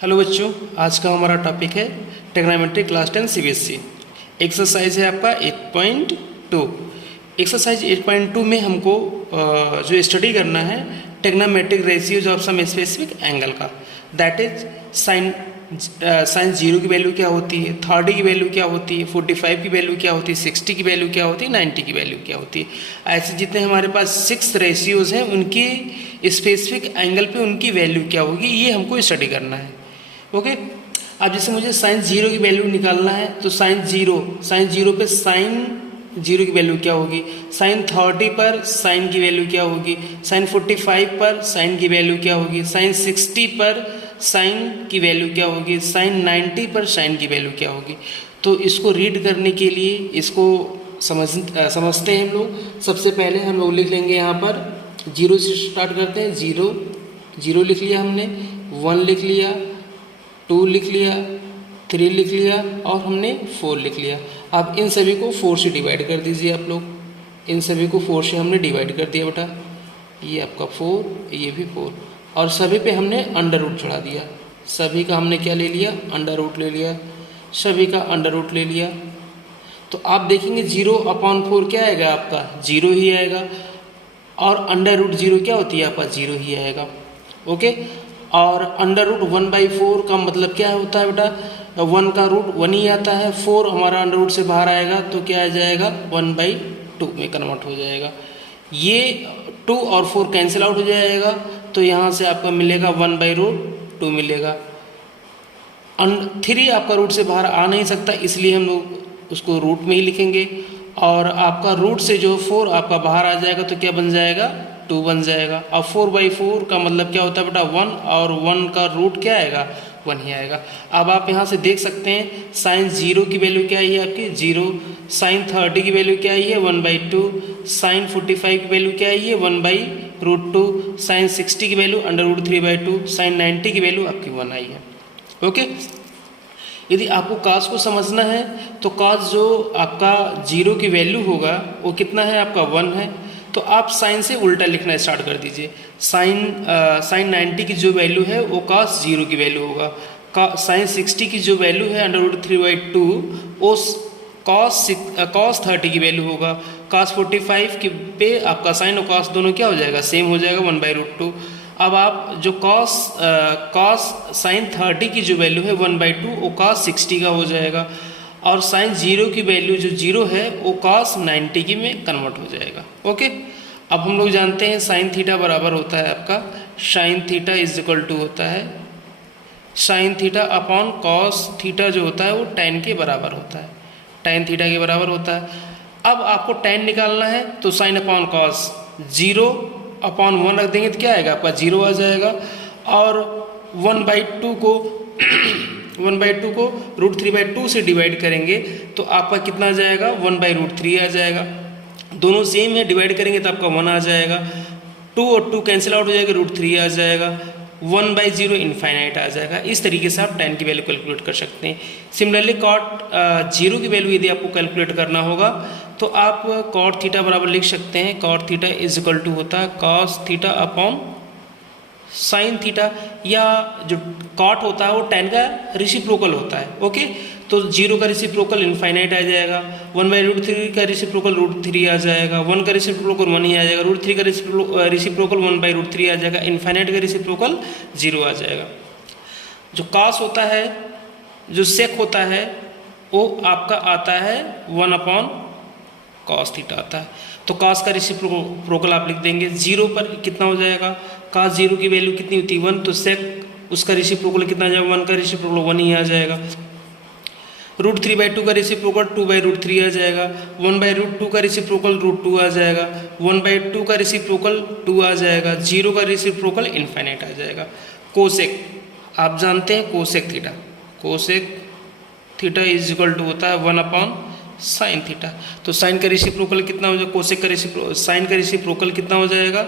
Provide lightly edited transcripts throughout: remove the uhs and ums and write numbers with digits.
Hello बच्चों, आज का हमारा टॉपिक है ट्रिग्नोमेट्री क्लास 10 सीबीएसई। एक्सरसाइज है आपका 8.2। एक्सरसाइज 8.2 में हमको जो स्टडी करना है trigonometric ratios of some specific angle का, दैट इज साइन जीरो की वैल्यू क्या होती है, 30 की वैल्यू क्या होती है, 45 की वैल्यू क्या होती है, 60 की वैल्यू क्या होती है, 90 की वैल्यू क्या होती है। ऐसे जितने हमारे पास 6 रेशियोज हैं उनकी स्पेसिफिक एंगल पे उनकी वैल्यू क्या होगी, ये हमको स्टडी करना है। ओके अब जैसे मुझे साइन जीरो की वैल्यू निकालना है तो साइन जीरो पे साइन जीरो की वैल्यू क्या होगी, साइन 30 पर साइन की वैल्यू क्या होगी, साइन 45 पर साइन की वैल्यू क्या होगी, साइन 60 पर साइन की वैल्यू क्या होगी, साइन 90 पर साइन की वैल्यू क्या होगी। तो इसको रीड करने के लिए इसको समझते हैं हम लोग। सबसे पहले हम लोग लिख लेंगे, यहाँ पर जीरो से स्टार्ट करते हैं। जीरो लिख लिया हमने, 1 लिख लिया, 2 लिख लिया, 3 लिख लिया और हमने 4 लिख लिया। अब इन सभी को 4 से डिवाइड कर दीजिए आप लोग। इन सभी को 4 से हमने डिवाइड कर दिया बेटा, ये आपका 4, ये भी 4 और सभी पे हमने अंडर रूट चढ़ा दिया। सभी का हमने क्या ले लिया, अंडर रूट ले लिया, सभी का अंडर रूट ले लिया। तो आप देखेंगे 0/4 क्या आएगा आपका, 0 ही आएगा और अंडर रूट 0 क्या होती है आपका, 0 ही आएगा। ओके और अंडर रूट 1/4 का मतलब क्या होता है बेटा, 1 का रूट 1 ही आता है, 4 हमारा अंडर रूट से बाहर आएगा तो क्या आ जाएगा, 1/2 में कन्वर्ट हो जाएगा। ये 2 और 4 कैंसिल आउट हो जाएगा तो यहाँ से आपका मिलेगा 1/√2 मिलेगा। 3 आपका रूट से बाहर आ नहीं सकता, इसलिए हम लोग उसको रूट में ही लिखेंगे और आपका रूट से जो 4 आपका बाहर आ जाएगा तो क्या बन जाएगा, 2 बन जाएगा। अब 4/4 का मतलब क्या होता है बेटा, 1 और 1 का रूट क्या आएगा, 1 ही आएगा। अब आप यहाँ से देख सकते हैं साइन जीरो की वैल्यू क्या आई है आपकी, 0, साइन 30 की वैल्यू क्या आई है, 1/2, साइन 45 की वैल्यू क्या आई है, 1/√2, साइन 60 की वैल्यू √3/2, साइन 90 की वैल्यू आपकी 1 आई है। ओके यदि आपको कॉस को समझना है तो कॉस जो आपका 0 की वैल्यू होगा वो कितना है आपका, 1 है। तो आप साइन से उल्टा लिखना स्टार्ट कर दीजिए। साइन 90 की जो वैल्यू है वो कॉस 0 की वैल्यू होगा। साइन 60 की जो वैल्यू है √3/2 वो कॉस 30 की वैल्यू होगा। कॉस 45 के पे आपका साइन और कॉस दोनों क्या हो जाएगा, सेम हो जाएगा, 1/√2। अब आप जो कॉस साइन 30 की जो वैल्यू है 1/2 वो कॉस 60 का हो जाएगा और साइन 0 की वैल्यू जो 0 है वो कॉस 90 की में कन्वर्ट हो जाएगा। ओके अब हम लोग जानते हैं साइन थीटा बराबर होता है आपका sine theta is equal to होता है sine theta upon cos theta जो होता है वो tan के बराबर होता है, tan थीटा के बराबर होता है। अब आपको tan निकालना है तो साइन अपॉन कॉस 0/1 रख देंगे तो क्या आएगा आपका, 0 आ जाएगा और 1/2 को 1/2 को √3/2 से डिवाइड करेंगे तो आपका कितना आ जाएगा, 1/√3 आ जाएगा। दोनों सेम है, डिवाइड करेंगे तो आपका 1 आ जाएगा, 2 और 2 कैंसिल आउट हो जाएगा, √3 आ जाएगा, 1/0 इनफाइनाइट आ जाएगा। इस तरीके से आप tan की वैल्यू कैलकुलेट कर सकते हैं। सिमिलरली कॉट 0 की वैल्यू यदि आपको कैलकुलेट करना होगा तो आप कॉट थीटा बराबर लिख सकते हैं, cot theta is equal to होता है cos theta upon sine theta, या जो कॉट होता है वो tan का रेसिप्रोकल होता है। ओके तो 0 का रेसिप्रोकल इनफाइनाइट आ जाएगा, 1/√3 का रेसिप्रोकल √3 आ जाएगा, 1 का रेसिप्रोकल 1 ही आ जाएगा, √3 का रेसिप्रोकल 1/√3 आ जाएगा, इनफाइनाइट का रेसिप्रोकल 0 आ जाएगा। जो कॉस होता है, जो सेक होता है वो आपका आता है 1/cos थीटा आता है। तो cos का रेसिप्रोकल आप लिख देंगे, 0 पर कितना हो जाएगा, cos 0 की वैल्यू कितनी होती है 1, तो सेक उसका रेसिप्रोकल कितना आ जाएगा, 1 का रेसिप्रोकल 1 ही आ जाएगा। √3/2 का रेसिप्रोकल 2/√3 आ जाएगा, 1/√2 का रेसिप्रोकल √2 आ जाएगा, 1/2 का रेसिप्रोकल 2 आ जाएगा, 0 का रेसिप्रोकल इनफाइनाइट आ जाएगा। कोसेक आप जानते हैं, cosec theta is equal to होता है 1/sin थीटा। तो साइन का रेसिप्रोकल कितना हो जाएगा, कोसेक का साइन का रेसिप्रोकल कितना हो जाएगा,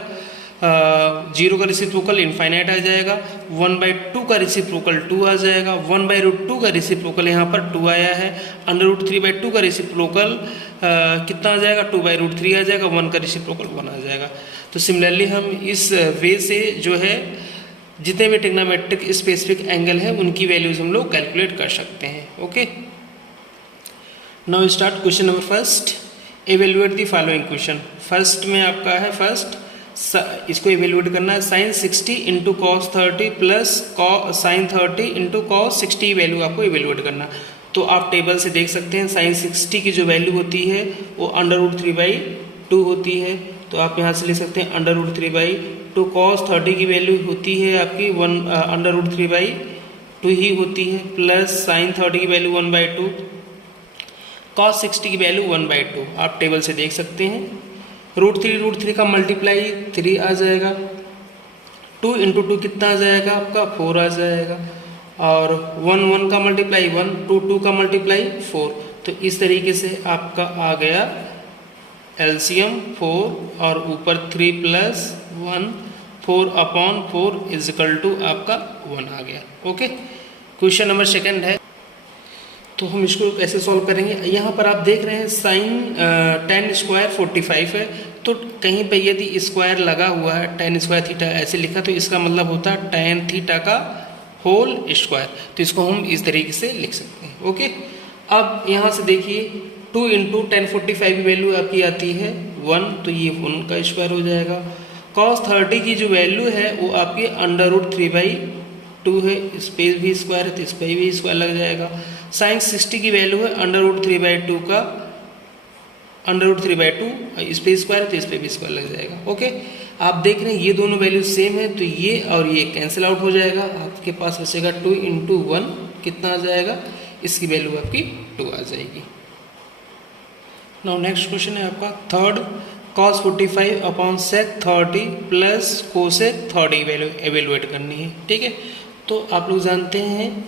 0 का रेसिप्रोकल इनफाइनाइट आ जाएगा, 1/2 का रेसिप्रोकल 2 आ जाएगा, 1/√2 का रेसिप्रोकल यहाँ पर 2 आया है, √3/2 का रेसिप्रोकल कितना आ जाएगा, 2/√3 आ जाएगा, 1 का रेसिप्रोकल 1 आ जाएगा। तो सिमिलरली हम इस वे से जो है जितने भी ट्रिग्नोमेट्रिक स्पेसिफिक एंगल है उनकी वैल्यूज हम लोग कैलकुलेट कर सकते हैं। Okay, now start question number first. Evaluate the following question. First में आपका है इसको एवेल्युएट करना है sine 60 into cos 30 plus sine 30 into cos 60 value आपको एवेल्युएट करना। तो आप टेबल से देख सकते हैं साइन 60 की जो वैल्यू होती है वो √3/2 होती है, तो आप यहाँ से ले सकते हैं √3/2। कॉस 30 की वैल्यू होती है आपकी √3/2 ही होती है, प्लस साइन 30 की वैल्यू 1/2, कॉस 60 की वैल्यू 1/2। आप टेबल से देख सकते हैं। √3 का मल्टीप्लाई 3 आ जाएगा, 2 × 2 कितना आ जाएगा आपका 4 आ जाएगा, और 1 का मल्टीप्लाई 1, 2 का मल्टीप्लाई 4। तो इस तरीके से आपका आ गया एलसीएम 4 और ऊपर 3 + 1, 4/4 = आपका 1 आ गया। ओके, क्वेश्चन नंबर सेकंड है, तो हम इसको कैसे सॉल्व करेंगे। यहाँ पर आप देख रहे हैं साइन tan² 45 है, तो कहीं पे यदि स्क्वायर लगा हुआ है tan² थीटा ऐसे लिखा तो इसका मतलब होता है tan थीटा का होल स्क्वायर। तो इसको हम इस तरीके से लिख सकते हैं। ओके, अब यहाँ से देखिए 2 × tan 45 की वैल्यू आपकी आती है 1, तो ये 1 का स्क्वायर हो जाएगा। cos 30 की जो वैल्यू है वो आपकी √3/2 है, इस पर भी स्क्वायर है तो इस पर भी स्क्वायर लग जाएगा। साइन 60 की वैल्यू है √3/2 का √3/2, इस पर स्क्वायर है तो इस पर भी स्क्वायर लग जाएगा। ओके, आप देख रहे हैं ये दोनों वैल्यू सेम है, तो ये और ये कैंसिल आउट हो जाएगा। आपके पास बचेगा 2 × 1 कितना आ जाएगा, इसकी वैल्यू आपकी 2 आ जाएगी। नाउ नेक्स्ट क्वेश्चन है आपका third, cos 45/sec 30 plus cosec 30 value evaluate करनी है। ठीक है, तो आप लोग जानते हैं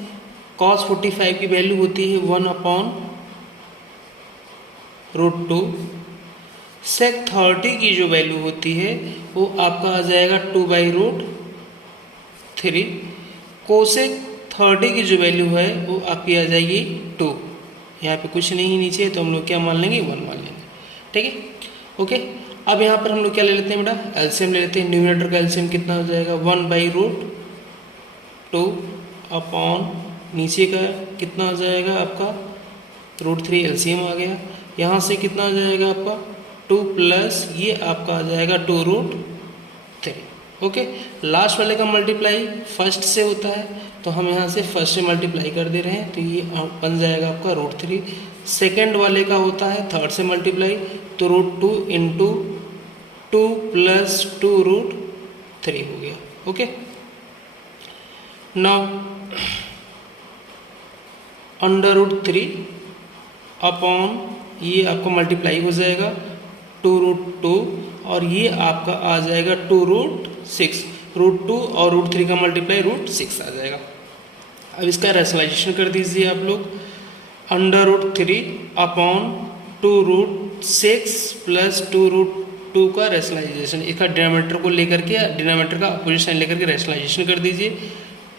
cos 45 की वैल्यू होती है 1/√2, sec 30 की जो वैल्यू होती है वो आपका आ जाएगा 2/√3, cosec 30 की जो वैल्यू है वो आपकी आ जाएगी 2। यहाँ पे कुछ नहीं नीचे, तो हम लोग क्या मान लेंगे 1 मान लेंगे। ठीक है, ओके। अब यहाँ पर हम लोग क्या ले लेते हैं बेटा, एलसीएम ले लेते हैं। न्यूमरेटर का एलसीएम कितना हो जाएगा 1/√2 अपॉन नीचे का कितना आ जाएगा आपका √3 एलसीएम आ गया। यहाँ से कितना आ जाएगा आपका 2 प्लस ये आपका आ जाएगा 2√3। ओके, लास्ट वाले का मल्टीप्लाई फर्स्ट से होता है, तो हम यहाँ से फर्स्ट से मल्टीप्लाई कर दे रहे हैं, तो ये बन जाएगा आपका √3। सेकेंड वाले का होता है थर्ड से मल्टीप्लाई, तो √2 × 2 + 2√3 हो गया। ओके, नाउ √3 अपॉन ये आपका मल्टीप्लाई हो जाएगा 2√2 और ये आपका आ जाएगा 2√6। √2 और √3 का मल्टीप्लाई √6 आ जाएगा। अब इसका रैशनलाइजेशन कर दीजिए आप लोग। √3 अपॉन 2√6 प्लस 2√2 का रैशनलाइजेशन, इसका डिनोमिनेटर को लेकर के डिनोमिनेटर का अपोजिट साइन लेकर के रैशनलाइजेशन कर दीजिए।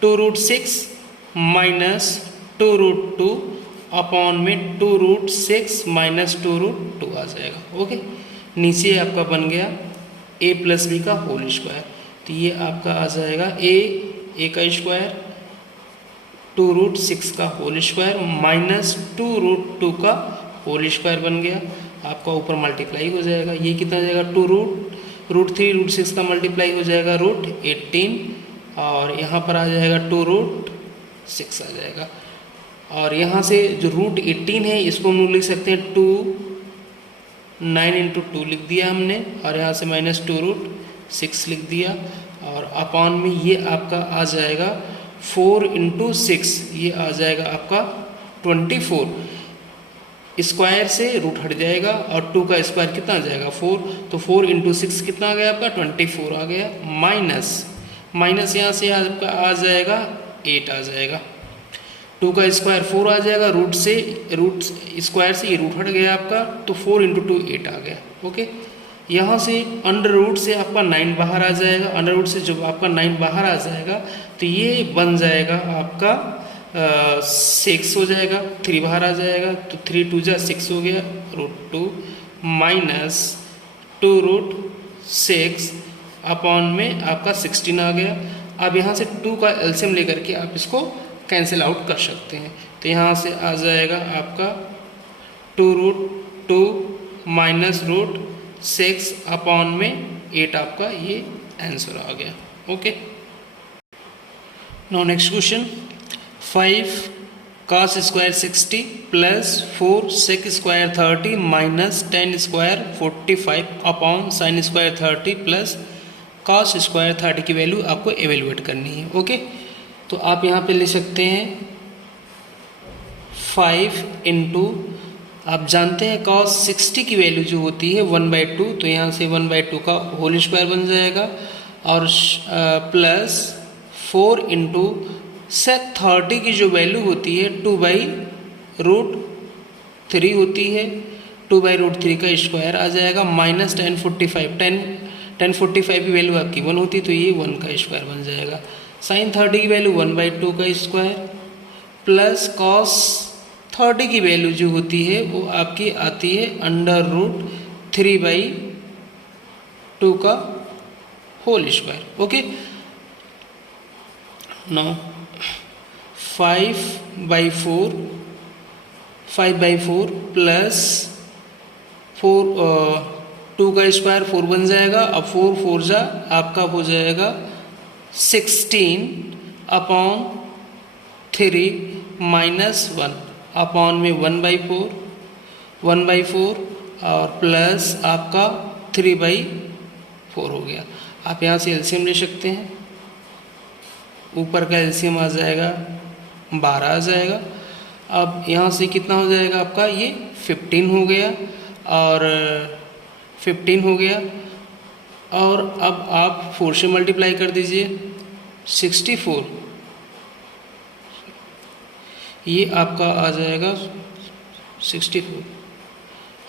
2√6 माइनस 2√2 अपॉन में 2√6 माइनस 2√2 आ जाएगा। ओके, नीचे आपका बन गया a + b का होल स्क्वायर, तो ये आपका आ जाएगा a का स्क्वायर 2√6 का होल स्क्वायर माइनस 2√2 का होल स्क्वायर बन गया। आपका ऊपर मल्टीप्लाई हो जाएगा, ये कितना आ जाएगा √3 √6 का मल्टीप्लाई हो जाएगा √18 और यहाँ पर आ जाएगा 2√6 आ जाएगा। और यहाँ से जो √18 है इसको हम लोग लिख सकते हैं 9 × 2 लिख दिया हमने, और यहाँ से माइनस 2√6 लिख दिया, और अपॉन में ये आपका आ जाएगा 4 × 6, ये आ जाएगा आपका 24। स्क्वायर से रूट हट जाएगा और 2 का स्क्वायर कितना आ जाएगा 4, तो 4 × 6 कितना आ गया आपका 24 आ गया, माइनस यहाँ से आपका आ जाएगा 8 आ जाएगा। 2 का स्क्वायर 4 आ जाएगा, रूट स्क्वायर से ये रूट हट गया आपका, तो 4 × 2 8 आ गया। ओके, यहाँ से √ से आपका 9 बाहर आ जाएगा, √ से जब आपका 9 बाहर आ जाएगा तो ये बन जाएगा आपका 6 हो जाएगा, 3 बाहर आ जाएगा, तो 3 × 2 = 6 हो गया, √2 माइनस 2√6 अपॉन में आपका 16 आ गया। अब यहाँ से 2 का एलसीएम लेकर के आप इसको कैंसिल आउट कर सकते हैं। तो यहाँ से आ जाएगा आपका 2√2 माइनस √6 अपॉन में 8 आपका ये आंसर आ गया। Okay, now next question, 5 cos square 60 plus 4 sec square 30 minus 10 square 45 upon sin square 30 plus cos square 30 की वैल्यू आपको एवेल्युएट करनी है। ओके, तो आप यहाँ पे ले सकते हैं 5 इंटू, आप जानते हैं cos 60 की वैल्यू जो होती है 1/2, तो यहाँ से 1/2 का होल स्क्वायर बन जाएगा, और प्लस 4 इंटू sec 30 की जो वैल्यू होती है 2/√3 होती है, 2/√3 का स्क्वायर आ जाएगा, माइनस 1045 की वैल्यू आपकी 1 होती है, तो ये 1 का स्क्वायर बन जाएगा। sin 30 की वैल्यू 1/2 का स्क्वायर प्लस cos 30 की वैल्यू जो होती है वो आपकी आती है √3/2 का whole square. Okay, now 5/4 plus 2 का स्क्वायर 4 बन जाएगा, अब 4 4 जा आपका हो जाएगा 16 अपॉन 3 माइनस 1 अपॉन में 1/4 और प्लस आपका 3/4 हो गया। आप यहाँ से एलसीएम ले सकते हैं, ऊपर का एलसीएम आ जाएगा 12 आ जाएगा। अब यहाँ से कितना हो जाएगा आपका, ये 15 हो गया और 15 हो गया, और अब आप 4 से मल्टीप्लाई कर दीजिए 64, ये आपका आ जाएगा 64,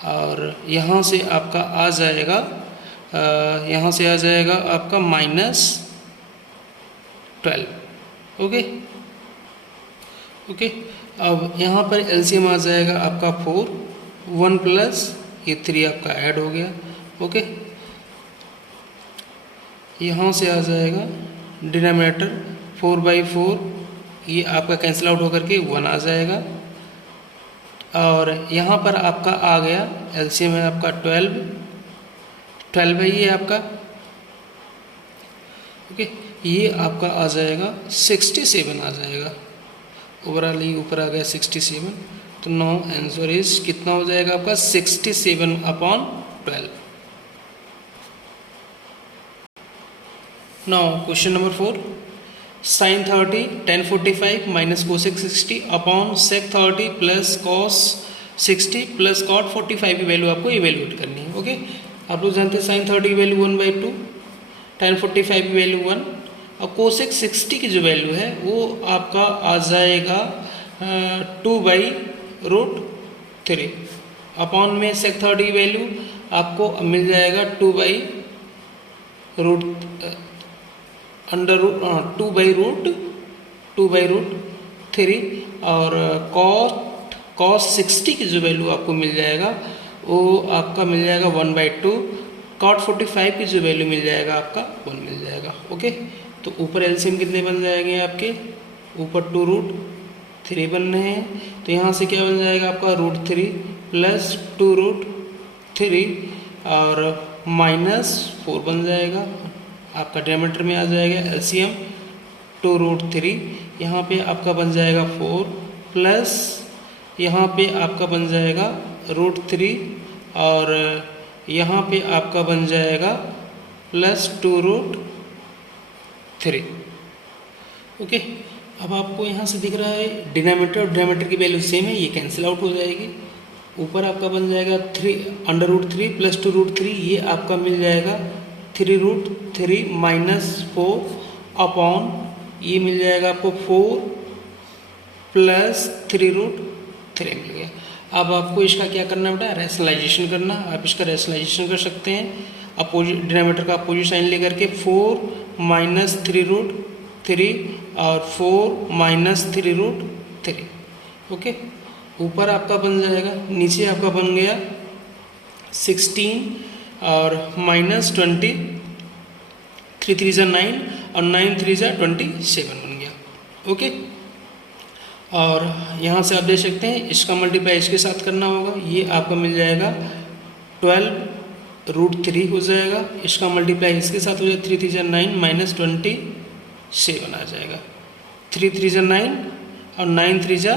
और यहाँ से आपका आ जाएगा आपका -12। ओके, अब यहाँ पर एलसीएम आ जाएगा आपका 4, 1 प्लस ये 3 आपका ऐड हो गया। ओके, यहाँ से आ जाएगा डिनोमिनेटर 4/4, ये आपका कैंसिल आउट होकर के 1 आ जाएगा, और यहाँ पर आपका आ गया एलसीएम है आपका 12 है ये आपका। ओके, ये आपका आ जाएगा 67 आ जाएगा, ओवरऑल ये ऊपर आ गया 67, तो नो आंसर इज कितना हो जाएगा आपका 67/12। Now question number 4, sin 30 1045 minus cosec 60 upon sec 30 plus cos 60 plus cot 45 की वैल्यू आपको इवेल्युएट करनी है। ओके, आप लोग जानते हैं sin 30 की वैल्यू 1/2, tan 45 की वैल्यू 1, और cosec 60 की जो वैल्यू है वो आपका आ जाएगा 2/√3 अपॉन में sec 30 की वैल्यू आपको मिल जाएगा 2/√3, और cos 60 की जो वैल्यू आपको मिल जाएगा वो आपका मिल जाएगा 1/2, cot 45 की जो वैल्यू मिल जाएगा आपका 1 मिल जाएगा। ओके, तो ऊपर एलसीएम कितने बन जाएंगे आपके, ऊपर 2√3 बन रहे हैं, तो यहाँ से क्या बन जाएगा आपका √3 प्लस 2√3 और -4 बन जाएगा, आपका डिनोमिनेटर में आ जाएगा एलसीएम 2√3, यहाँ पे आपका बन जाएगा 4 प्लस यहाँ पे आपका बन जाएगा √3, और यहाँ पे आपका बन जाएगा प्लस 2√3। ओके, अब आपको यहाँ से दिख रहा है डिनोमिनेटर और डिनोमिनेटर की वैल्यू सेम है, ये कैंसिल आउट हो जाएगी, ऊपर आपका बन जाएगा √3 प्लस 2√3, ये आपका मिल जाएगा 3√3 -4 अपॉन ये मिल जाएगा आपको 4 प्लस 3√3 मिल गया। अब आपको इसका क्या करना है बेटा, रैशनलाइजेशन करना। आप इसका रैशनलाइजेशन कर सकते हैं, अपोजिट डिनोमिनेटर का अपोजिट साइन लेकर के 4 माइनस 3√3 और 4 माइनस 3√3। ओके, ऊपर आपका बन जाएगा, नीचे आपका बन गया 16 और -20, 3 3 9, और 9 3 जा 27 बन गया। ओके, और यहाँ से आप देख सकते हैं इसका मल्टीप्लाई इसके साथ करना होगा, ये आपका मिल जाएगा 12√3 हो जाएगा। इसका मल्टीप्लाई इसके साथ हो जाएगा 3 3 जा 9 माइनस 27 आ जाएगा। 3 3 जा 9 और 9 3 जा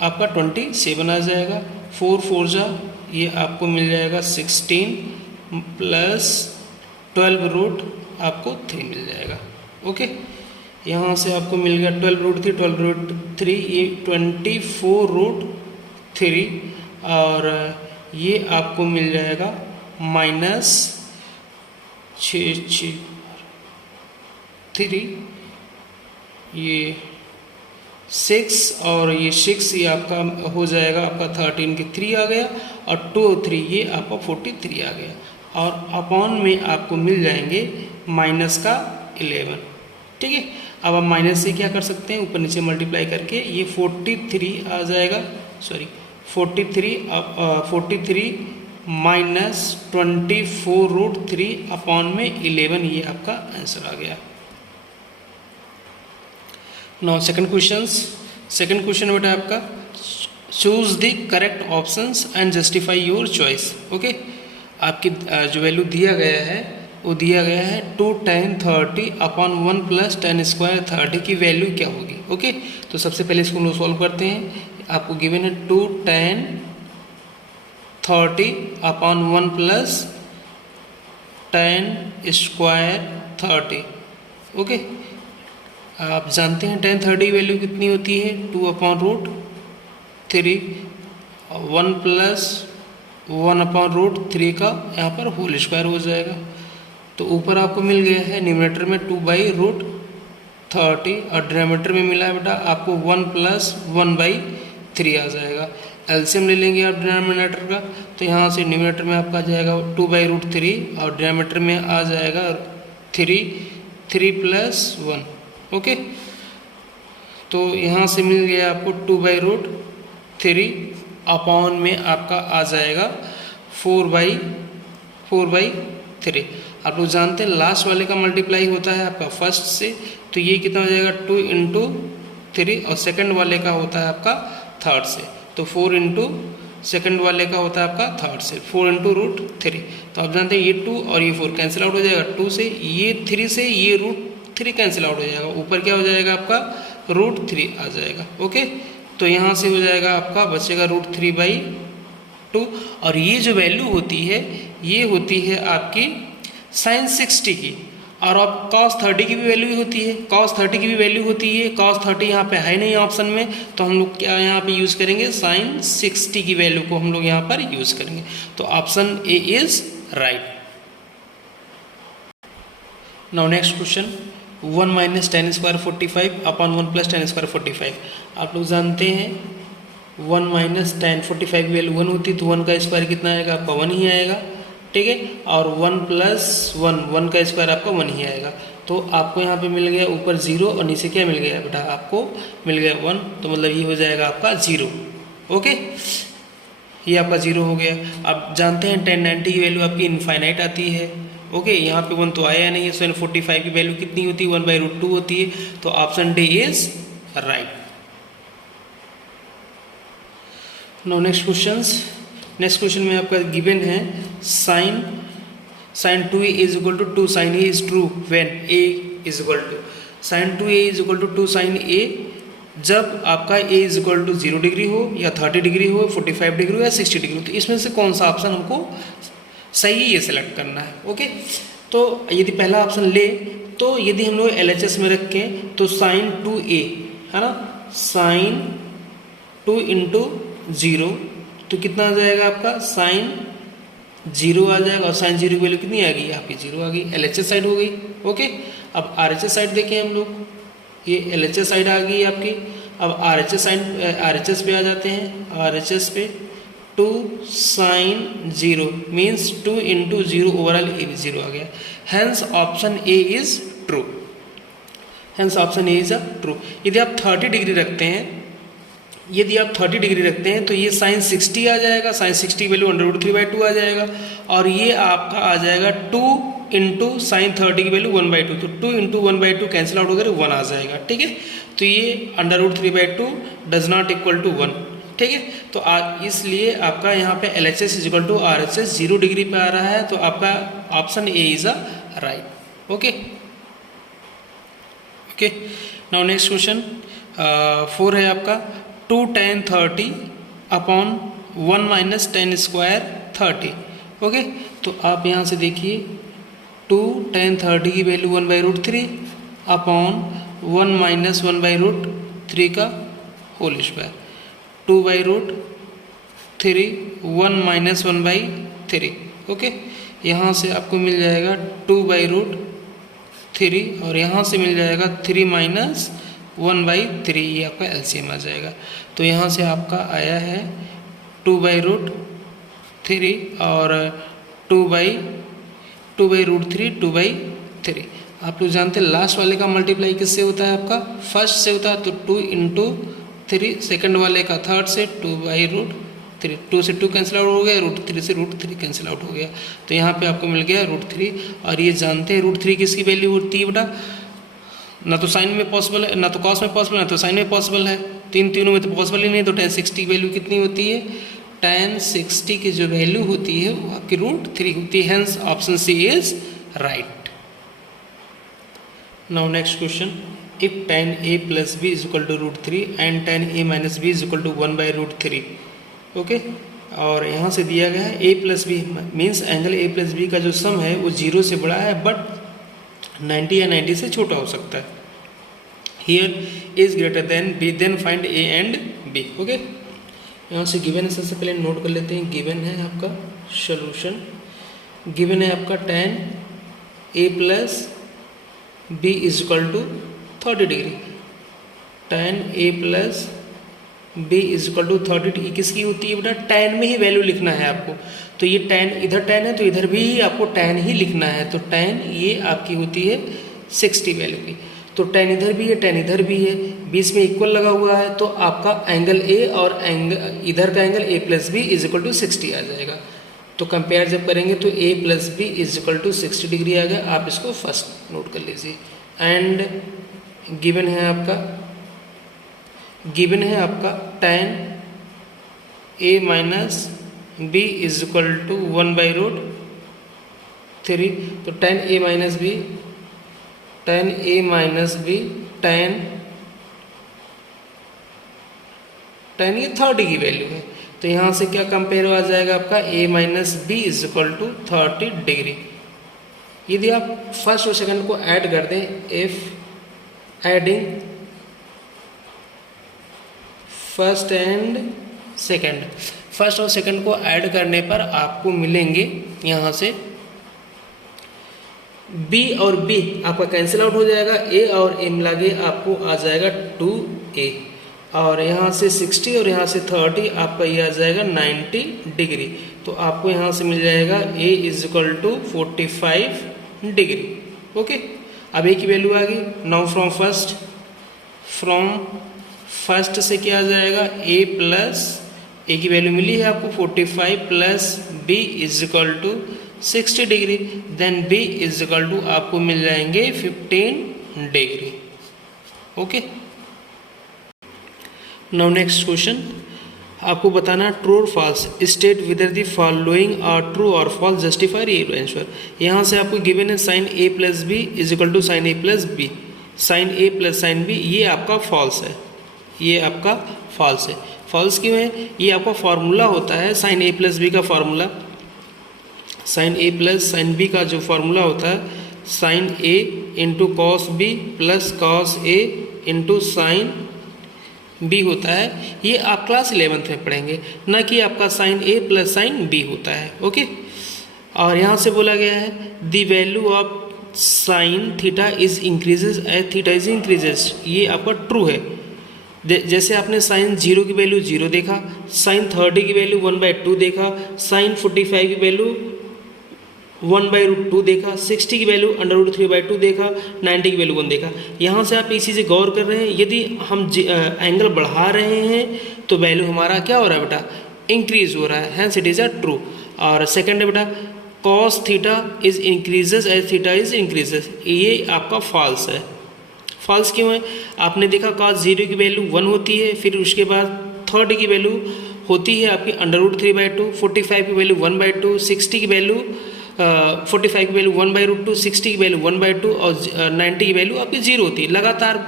आपका 27 आ जाएगा। 4 4 जा ये आपको मिल जाएगा 16 प्लस 12 रूट आपको 3 मिल जाएगा। ओके, यहाँ से आपको मिल गया 12√3 ये 24√3 और ये आपको मिल जाएगा माइनस 3 ये 6 और ये 6 ये आपका हो जाएगा आपका 13 के 3 आ गया और 2 और 3 ये आपका 43 आ गया और अपॉन में आपको मिल जाएंगे माइनस का 11। ठीक है, अब आप माइनस से क्या कर सकते हैं, ऊपर नीचे मल्टीप्लाई करके ये 43 आ जाएगा, सॉरी 43 माइनस 24√3 अपॉन में 11 ये आपका आंसर आ गया। नाउ सेकंड क्वेश्चन बेटा आपका choose the correct options and justify your choice. Okay, आपकी जो वैल्यू दिया गया है वो दिया गया है 2 tan 30 upon 1 plus tan square 30 की वैल्यू क्या होगी। ओके, तो सबसे पहले इसको हम सॉल्व करते हैं। आपको गिवन है 2 tan 30 upon 1 plus tan square 30। Okay, आप जानते हैं tan 30 वैल्यू कितनी होती है 2/√3 1 प्लस 1/√3 का यहाँ पर होल स्क्वायर हो जाएगा। तो ऊपर आपको मिल गया है न्यूमरेटर में 2/√30 और डिनोमिनेटर में मिला है बेटा आपको 1 प्लस 1/3 आ जाएगा। एलसीएम ले लेंगे आप डिनोमिनेटर का, तो यहाँ से न्यूमरेटर में आपका आ जाएगा 2/√3 और डिनोमिनेटर में आ जाएगा 3 प्लस 1। ओके, तो यहाँ से मिल गया आपको 2/√3 अपॉन में आपका आ जाएगा 4/3। आप लोग जानते हैं लास्ट वाले का मल्टीप्लाई होता है आपका फर्स्ट से, तो ये कितना हो जाएगा 2 × 3 और सेकंड वाले का होता है आपका थर्ड से, तो 4 × सेकंड वाले का होता है आपका थर्ड से 4 × √3। तो आप जानते हैं ये 2 और ये 4 कैंसिल आउट हो जाएगा, 2 से ये 3 से ये √3 कैंसिल आउट हो जाएगा, ऊपर क्या हो जाएगा आपका √3 आ जाएगा। ओके, तो यहाँ से हो जाएगा आपका बचेगा √3/2 और ये जो वैल्यू होती है ये होती है आपकी sin 60 की, और अब cos 30 की भी वैल्यू होती है, cos 30 की भी वैल्यू होती है। cos 30 यहाँ पे है नहीं ऑप्शन में, तो हम लोग क्या यहाँ पे यूज़ करेंगे sin 60 की वैल्यू को हम लोग यहाँ पर यूज़ करेंगे। तो option A is right. Now next question 1 minus tan square 45 upon 1 plus tan square 45। आप लोग जानते हैं 1 माइनस tan 45 की वैल्यू 1 होती है, तो 1 का स्क्वायर कितना आएगा आपका 1 ही आएगा। ठीक है, और 1 प्लस 1 का स्क्वायर आपका 1 ही आएगा। तो आपको यहाँ पे मिल गया ऊपर 0 और नीचे क्या मिल गया बेटा आपको मिल गया 1, तो मतलब ये हो जाएगा आपका 0। ओके, ये आपका 0 हो गया। आप जानते हैं tan 90 की वैल्यू आपकी इनफाइनाइट आती है। ओके, यहाँ पे 1 तो आया नहीं है, सो 45 की वैल्यू कितनी होती है 1/√2 होती है, तो option D is right. Now next question में आपका गिवन है sin 2a is equal to 2 sin a is true when a is equal to sin 2a is equal to 2 sin a जब आपका a is equal to 0 degree हो या 30 degree हो 45 degree हो या 60 डिग्री हो। तो इसमें से कौन सा ऑप्शन हमको सही है ये सिलेक्ट करना है। ओके, तो यदि पहला ऑप्शन ले तो यदि हम लोग LHS में रखें तो sin 2a है ना, sin 2 × 0 तो कितना आ जाएगा आपका sin 0 आ जाएगा, और sin 0 की वैल्यू कितनी आ गई आपकी 0 आ गई, LHS साइड हो गई। ओके, अब RHS साइड देखें हम लोग, ये LHS साइड आ गई आपकी। अब RHS पे आ जाते हैं, RHS पे 2 sin 0 मीन्स 2 × 0 ओवरऑल ए 0 आ गया। Hence option A is true, यदि आप 30 डिग्री रखते हैं तो ये sin 60 आ जाएगा, sin 60 वैल्यू √3/2 आ जाएगा, और ये आपका आ जाएगा 2 इंटू साइन 30 की वैल्यू 1/2, तो 2 इंटू 1/2 कैंसिल आउट होकर 1 आ जाएगा, ठीक है। तो ये under root 3/2 does not equal to 1, ठीक है। तो इसलिए आपका यहाँ पे LHS is equal to RHS 0 degree पे आ रहा है, तो आपका option A is a right. Okay okay, now next question 4 है आपका 2 tan 30 upon 1 minus tan square 30। Okay, तो आप यहाँ से देखिए 2 tan 30 की वैल्यू 1/√3 अपॉन 1 माइनस 1/√3 का होल स्क्वायर, 2/√3 1 माइनस 1/3। ओके, यहाँ से आपको मिल जाएगा 2/√3 और यहाँ से मिल जाएगा 3 माइनस 1/3, ये आपका LCM आ जाएगा। तो यहाँ से आपका आया है 2/√3 और 2/√3 आप लोग जानते हैं लास्ट वाले का मल्टीप्लाई किससे होता है, आपका फर्स्ट से होता है, तो 2 इंटू 3, सेकेंड वाले का थर्ड से 2/√3, 2 से 2 कैंसिल आउट हो गया, √3 से √3 कैंसिल आउट हो गया, तो यहाँ पे आपको मिल गया √3। और ये जानते हैं √3 किसकी वैल्यू होती है बेटा, ना तो साइन में पॉसिबल है, ना तो कॉस में पॉसिबल है, ना तो साइन में पॉसिबल है, तीनों में तो पॉसिबल ही नहीं। तो tan 60 की वैल्यू कितनी होती है, tan 60 की जो वैल्यू होती है वो आपकी √3 होती है, hence option C is right. Now next question, if tan a plus b is equal to √3 and tan a minus b is equal to 1/√3। Okay, और यहाँ से दिया गया है a plus B means angle a plus B का जो सम है वो 0 से बड़ा है बट 90 या 90 से छोटा हो सकता है। Here is greater than b, then find a and b। Okay, यहाँ से गिवन है, सबसे पहले नोट कर लेते हैं। गिवन है आपका सोल्यूशन, गिवन है आपका tan a plus b is equal to 30 degree, tan a plus b is equal to 30 degree किसकी होती है बेटा, tan में ही वैल्यू लिखना है आपको। तो ये tan इधर tan है तो इधर भी आपको tan ही लिखना है, तो tan ये आपकी होती है 60 वैल्यू की, तो tan इधर भी है tan इधर भी है, बीच में इक्वल लगा हुआ है, तो आपका एंगल a और एंगल इधर का angle a plus B is equal to 60 आ जाएगा। तो कंपेयर जब करेंगे तो a plus B is equal to 60 degree आ गया, आप इसको फर्स्ट नोट कर लीजिए। एंड गिवन है आपका tan a minus b is equal to 1/√3, तो tan a minus b tan ये 30 की वैल्यू है, तो यहाँ से क्या कंपेयर आ जाएगा आपका a minus B is equal to 30 degree. यदि आप फर्स्ट और सेकंड को ऐड कर दें, इफ एडिंग फर्स्ट और सेकंड को ऐड करने पर आपको मिलेंगे यहाँ से b और b आपका कैंसिल आउट हो जाएगा, a और a मिला के आपको आ जाएगा 2a, और यहाँ से 60 और यहाँ से 30 आपका ये आ जाएगा 90 डिग्री, तो आपको यहाँ से मिल जाएगा a is equal to 45 degree. Okay, अब a की वैल्यू आ गई। नाउ फ्रॉम फर्स्ट से क्या आ जाएगा, a की वैल्यू मिली है आपको 45 plus b is equal to 60 degree, then b is equal to आपको मिल जाएंगे 15 degree. Okay, now next question, आपको बताना ट्रू और false, state whether the following are true और फॉल्स, जस्टिफाई योर आंसर। यहाँ से आपको गिवन है sine a plus B is equal to sine a plus B, sine a plus sine b, ये आपका फॉल्स है, ये आपका फॉल्स है। फॉल्स क्यों है, ये आपका फॉर्मूला होता है साइन a प्लस बी का formula, sine a plus sine b का जो फॉर्मूला होता है sine a into cos B plus cos a into sine b होता है, ये आप क्लास 11th में पढ़ेंगे, ना कि आपका sine a plus sine b होता है। ओके, और यहाँ से बोला गया है the value of sine theta is increases as theta is increases, ये आपका ट्रू है। जैसे आपने साइन 0 की वैल्यू 0 देखा, साइन 30 की वैल्यू 1/2 देखा, साइन 45 की वैल्यू 1/√2 देखा, 60 की वैल्यू √3/2 देखा, 90 की वैल्यू 1 देखा। यहाँ से आप इसी से गौर कर रहे हैं, यदि हम एंगल बढ़ा रहे हैं तो वैल्यू हमारा क्या हो रहा है बेटा, इंक्रीज हो रहा है, hence it is a true. और सेकंड है बेटा cos theta is increases as theta is increases, ये आपका फॉल्स है। फॉल्स क्यों है? आपने देखा कॉस 0 की वैल्यू 1 होती है, फिर उसके बाद थर्ड की वैल्यू होती है आपकी √3/2, 45 की वैल्यू 1/2, 60 की वैल्यू 45 की वैल्यू 1/√2, 60 की वैल्यू 1/2 और 90 की वैल्यू आपकी 0 होती है। लगातार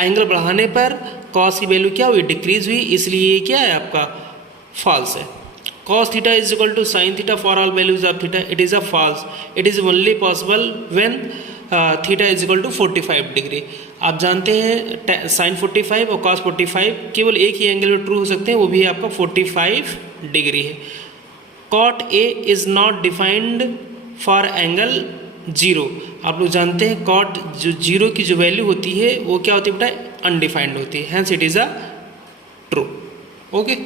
एंगल बढ़ाने पर कॉस की वैल्यू क्या हुई? डिक्रीज हुई, इसलिए ये क्या है आपका फॉल्स है। cos theta is equal to sin theta for all values of theta, it is a false, it is only possible when theta is equal to 45 degree. आप जानते हैं साइन 45 और कॉस 45 केवल एक ही एंगल में ट्रू हो सकते हैं, वो भी आपका 45 डिग्री है। Cot A is not defined for angle 0। आप लोग जानते हैं कॉट जो 0 की जो वैल्यू होती है वो क्या होती है बेटा? अनडिफाइंड होती है, hence it is a true. Okay.